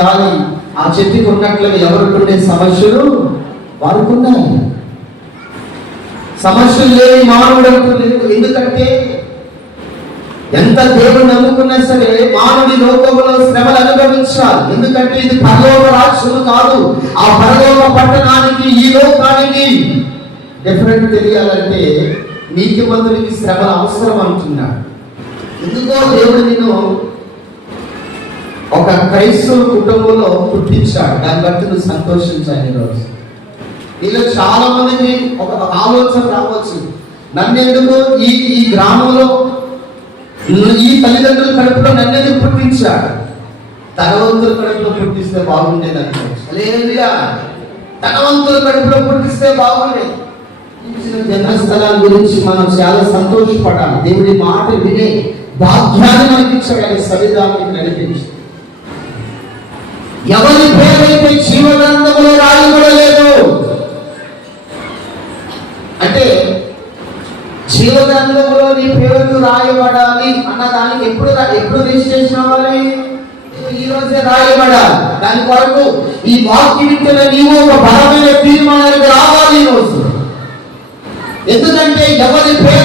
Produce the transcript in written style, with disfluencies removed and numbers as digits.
గాలి ఆ చెట్టుకు ఉన్నట్లుగా ఎవరికి ఉండే సమస్యలు వారికి ఉన్నాయి. సమస్యలు లేని మానవుడు అంటూ లేదు. ఎందుకంటే ఎంత దేవుడు నమ్ముకున్నా సరే మానవుడి లోకంలో శ్రమలు అనుభవించాలి. ఎందుకంటే ఇది పరలోక రాజ్యం కాదు. ఆ పరలోక పట్టణానికి ఈ లోకానికి డిఫరెంట్ తెలియాలంటే నీతిమంతుడికి శ్రమలు అవసరం అంటున్నాడు. ఎందుకో దేవుడు నిన్ను ఒక క్రైస్తవ కుటుంబంలో పుట్టించాడు. దాన్ని బట్టి నువ్వు సంతోషించాలి. ఈరోజు నీలో చాలా మందికి ఒక ఆలోచన రావచ్చు, నన్నెందుకు ఈ గ్రామంలో ఈ తల్లిదండ్రుల కడుపులో నన్నెందుకు పుట్టించాడు, ధనవంతుల కడుపులో పుట్టిస్తే బాగుండేది అనుకోవచ్చు. లేదా ధనవంతుల కడుపులో పుట్టిస్తే బాగుండేది. జన్మస్థలాల గురించి మనం చాలా సంతోషపడాలి. దేవుడి మాట వినే భాగ్యాన్ని మనకి ఇచ్చాడు. సరిదాన్ని నడిపించి ఎవరి పేరైతే జీవగ్రంథంలో రాయబడలేదు అంటే జీవగ్రంథంలో నీ పేరు రాయబడాలి అన్న దానికి ఎప్పుడు రిజిస్ట్రేషన్ అవ్వాలి? ఈ రోజే రాయబడాలి. దాని కొరకు ఈ వాక్యం వింటున్న నీవు ఒక బలమైన తీర్మానానికి రావాలి ఈ రోజు. ఎందుకంటే ఎవరి పేరు